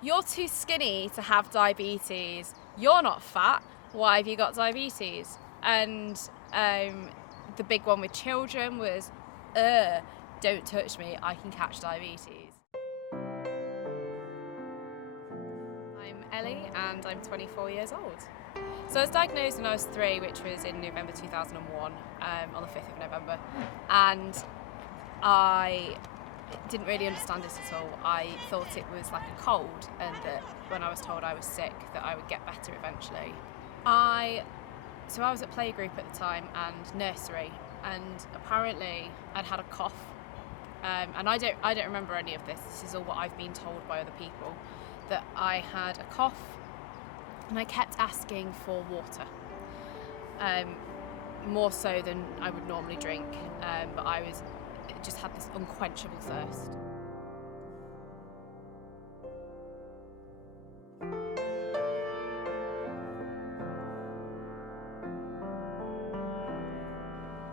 You're too skinny to have diabetes. You're not fat. Why have you got diabetes? And the big one with children was, don't touch me, I can catch diabetes. I'm Ellie and I'm 24 years old. So I was diagnosed when I was 3, which was in November 2001, on the 5th of November. And I didn't really understand it at all. I thought it was like a cold, and that when I was told I was sick that I would get better eventually. So I was at playgroup at the time and nursery, and apparently I'd had a cough, and I don't remember any of this. This is all what I've been told by other people, that I had a cough and I kept asking for water, more so than I would normally drink, but I just had this unquenchable thirst.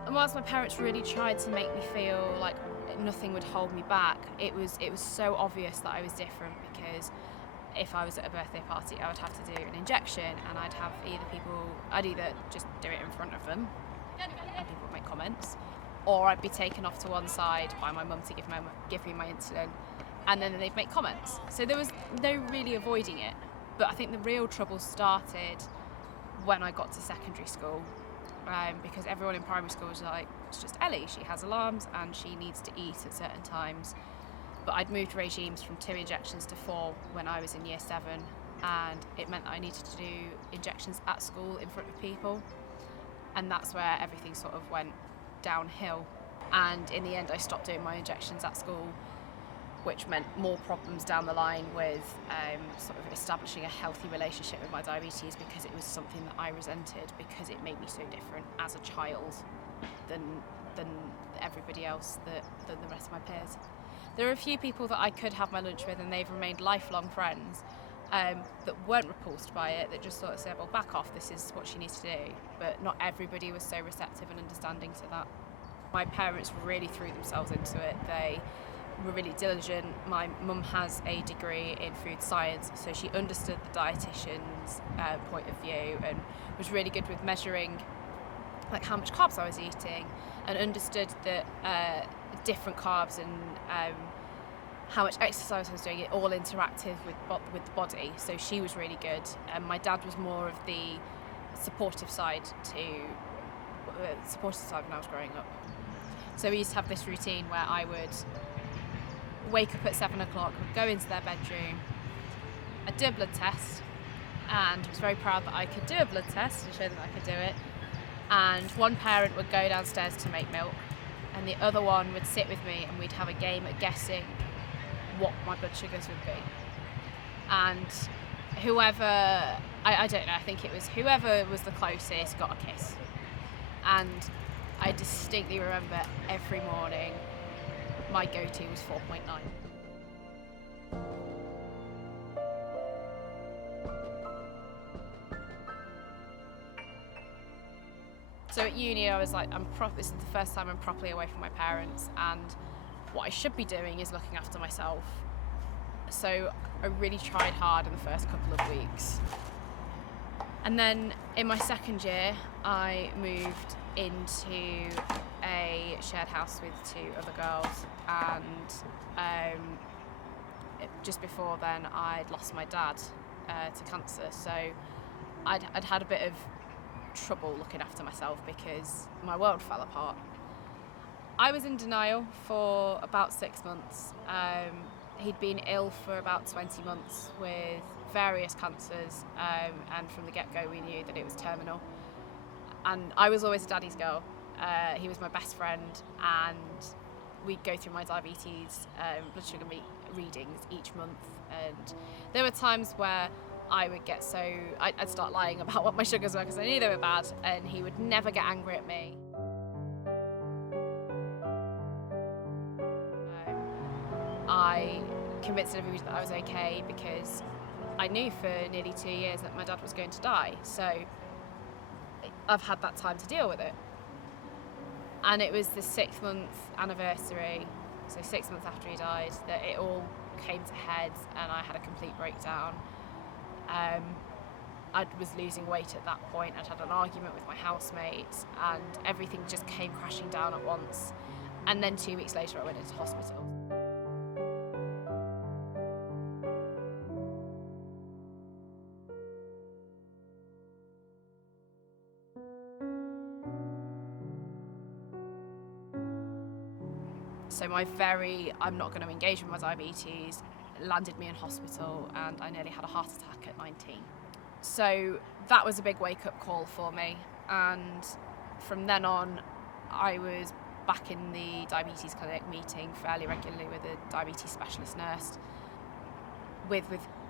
And whilst my parents really tried to make me feel like nothing would hold me back, it was so obvious that I was different, because if I was at a birthday party, I would have to do an injection, and I'd either just do it in front of them and people would make comments, or I'd be taken off to one side by my mum to give me my insulin, and then they'd make comments. So there was no really avoiding it. But I think the real trouble started when I got to secondary school, because everyone in primary school was like, it's just Ellie, she has alarms and she needs to eat at certain times. But I'd moved regimes from 2 injections to 4 when I was in year 7, and it meant that I needed to do injections at school in front of people, and that's where everything sort of went downhill. And in the end I stopped doing my injections at school, which meant more problems down the line with sort of establishing a healthy relationship with my diabetes, because it was something that I resented, because it made me so different as a child than everybody else, than the rest of my peers. There are a few people that I could have my lunch with and they've remained lifelong friends, that weren't repulsed by it, that just sort of said, well, back off, this is what she needs to do. But not everybody was so receptive and understanding to that. My parents really threw themselves into it. They were really diligent. My mum has a degree in food science, so she understood the dietitian's point of view, and was really good with measuring like how much carbs I was eating, and understood that different carbs and how much exercise I was doing, it all interacted with the body. So she was really good, and my dad was more of the supportive side when I was growing up. So we used to have this routine where I would wake up at 7 o'clock, would go into their bedroom, I'd do a blood test, and was very proud that I could do a blood test and show them that I could do it. And one parent would go downstairs to make milk, and the other one would sit with me, and we'd have a game at guessing what my blood sugars would be. And I don't know, I think it was whoever was the closest got a kiss. And I distinctly remember every morning my go-to was 4.9. So at uni I was like, this is the first time I'm properly away from my parents, and what I should be doing is looking after myself. So I really tried hard in the first couple of weeks. And then in my second year, I moved into a shared house with 2 other girls, and just before then I'd lost my dad to cancer. So I'd had a bit of trouble looking after myself because my world fell apart. I was in denial for about 6 months. He'd been ill for about 20 months with various cancers, and from the get-go we knew that it was terminal. And I was always a daddy's girl. He was my best friend, and we'd go through my diabetes blood sugar readings each month, and there were times where I would get I'd start lying about what my sugars were because I knew they were bad, and he would never get angry at me. I convinced everybody that I was okay because I knew for nearly 2 years that my dad was going to die, so I've had that time to deal with it. And it was the 6th month anniversary, so 6 months after he died, that it all came to head and I had a complete breakdown. I was losing weight at that point. I'd had an argument with my housemates and everything just came crashing down at once. And then 2 weeks later I went into hospital. So I'm not going to engage with my diabetes landed me in hospital, and I nearly had a heart attack at 19. So that was a big wake-up call for me, and from then on I was back in the diabetes clinic meeting fairly regularly with a diabetes specialist nurse, with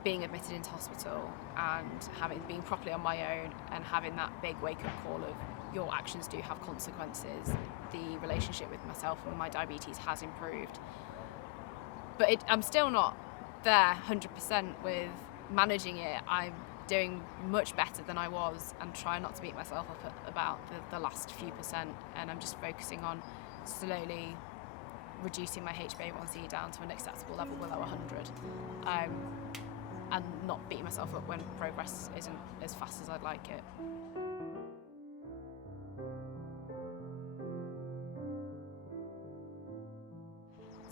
being admitted into hospital and being properly on my own and having that big wake-up call of your actions do have consequences. The relationship with myself and my diabetes has improved, but I'm still not there 100% with managing it. I'm doing much better than I was and trying not to beat myself up at about the last few percent, and I'm just focusing on slowly reducing my HbA1c down to an acceptable level below 100, and not beating myself up when progress isn't as fast as I'd like it.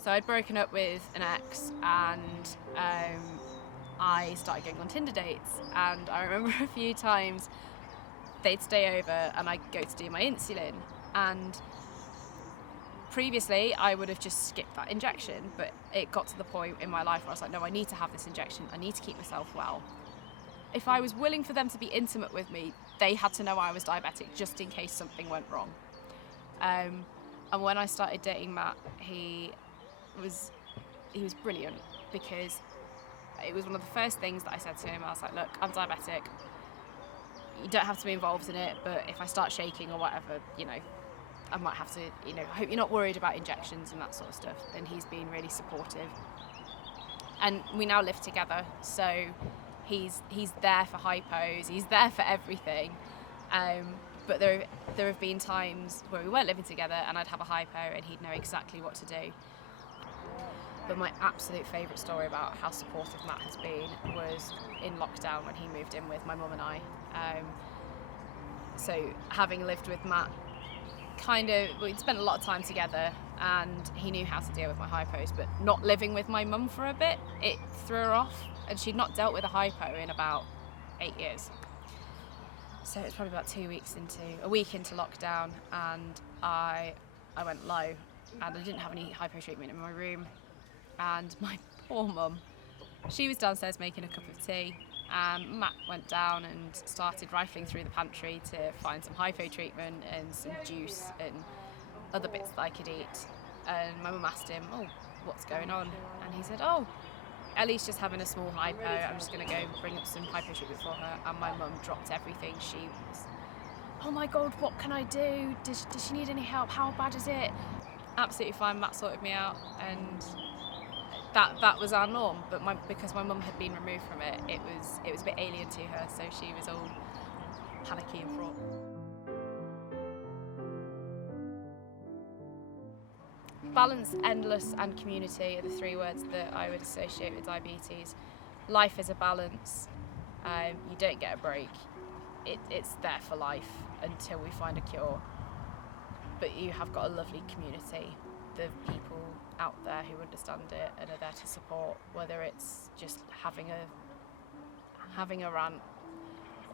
So I'd broken up with an ex, and I started going on Tinder dates, and I remember a few times they'd stay over and I'd go to do my insulin, and previously I would have just skipped that injection, but it got to the point in my life where I was like, no, I need to have this injection, I need to keep myself well. If I was willing for them to be intimate with me, they had to know I was diabetic just in case something went wrong. And when I started dating Matt, he was brilliant, because it was one of the first things that I said to him. I was like, look, I'm diabetic, you don't have to be involved in it, but if I start shaking or whatever, I might have to, I hope you're not worried about injections and that sort of stuff. And he's been really supportive, and we now live together, so he's there for hypos, he's there for everything. But there have been times where we weren't living together and I'd have a hypo and he'd know exactly what to do. But my absolute favourite story about how supportive Matt has been was in lockdown when he moved in with my mum and I. So having lived with Matt, we'd spent a lot of time together and he knew how to deal with my hypos, but not living with my mum for a bit, it threw her off, and she'd not dealt with a hypo in about 8 years. So it was probably about a week into lockdown, and I went low and I didn't have any hypo treatment in my room. And my poor mum, she was downstairs making a cup of tea, and Matt went down and started rifling through the pantry to find some hypo treatment and some juice and other bits that I could eat. And my mum asked him, oh, what's going on? And he said, oh, Ellie's just having a small hypo, I'm just going to go bring up some hypo treatment for her. And my mum dropped everything. She was, oh my God, what can I do? Does she need any help? How bad is it? Absolutely fine, Matt sorted me out, and that was our norm. But because my mum had been removed from it, it was a bit alien to her, so she was all panicky and fraught. Balance, endless and community are the three words that I would associate with diabetes. Life is a balance. You don't get a break. It's there for life until we find a cure. But you have got a lovely community. The people out there who understand it and are there to support, whether it's just having a rant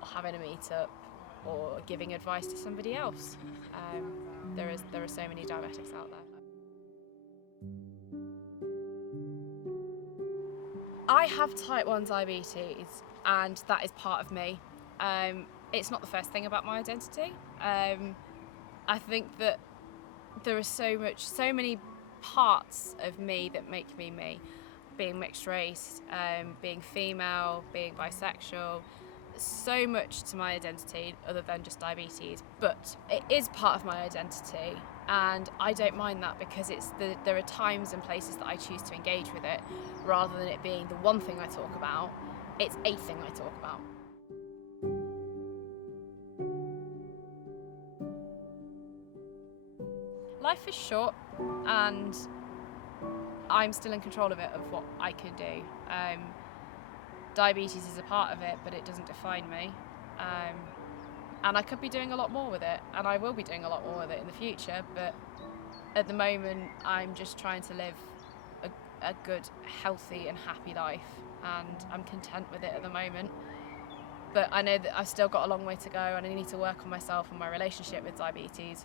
or having a meetup or giving advice to somebody else. There are so many diabetics out there. I have type 1 diabetes, and that is part of me. It's not the first thing about my identity. I think that there are so many parts of me that make me me. Being mixed race, being female, being bisexual, so much to my identity other than just diabetes, but it is part of my identity, and I don't mind that, because there are times and places that I choose to engage with it, rather than it being the one thing I talk about. It's a thing I talk about. Life is short, and I'm still in control of it, of what I can do. Diabetes is a part of it, but it doesn't define me. And I could be doing a lot more with it, and I will be doing a lot more with it in the future, but at the moment I'm just trying to live a good, healthy and happy life, and I'm content with it at the moment. But I know that I've still got a long way to go, and I need to work on myself and my relationship with diabetes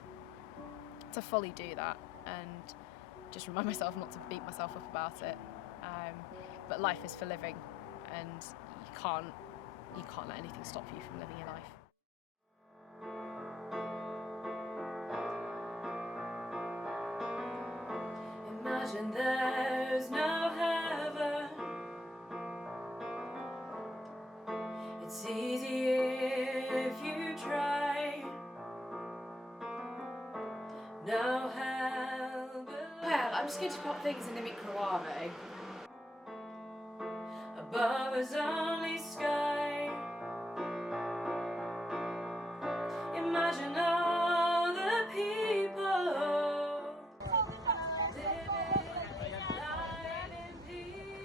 to fully do that, and just remind myself not to beat myself up about it. But life is for living, and you can't let anything stop you from living your life. Imagine there's no heaven. It's easy if you try. No hell below. Well, I'm just going to pop things in the microwave. Above us only sky. Imagine all the people living life in peace.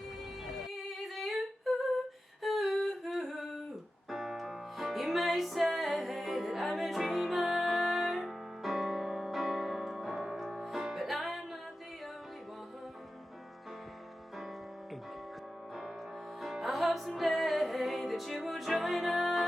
You may say that I'm a dreamer, but I am not the only one. I hope someday that you will join us.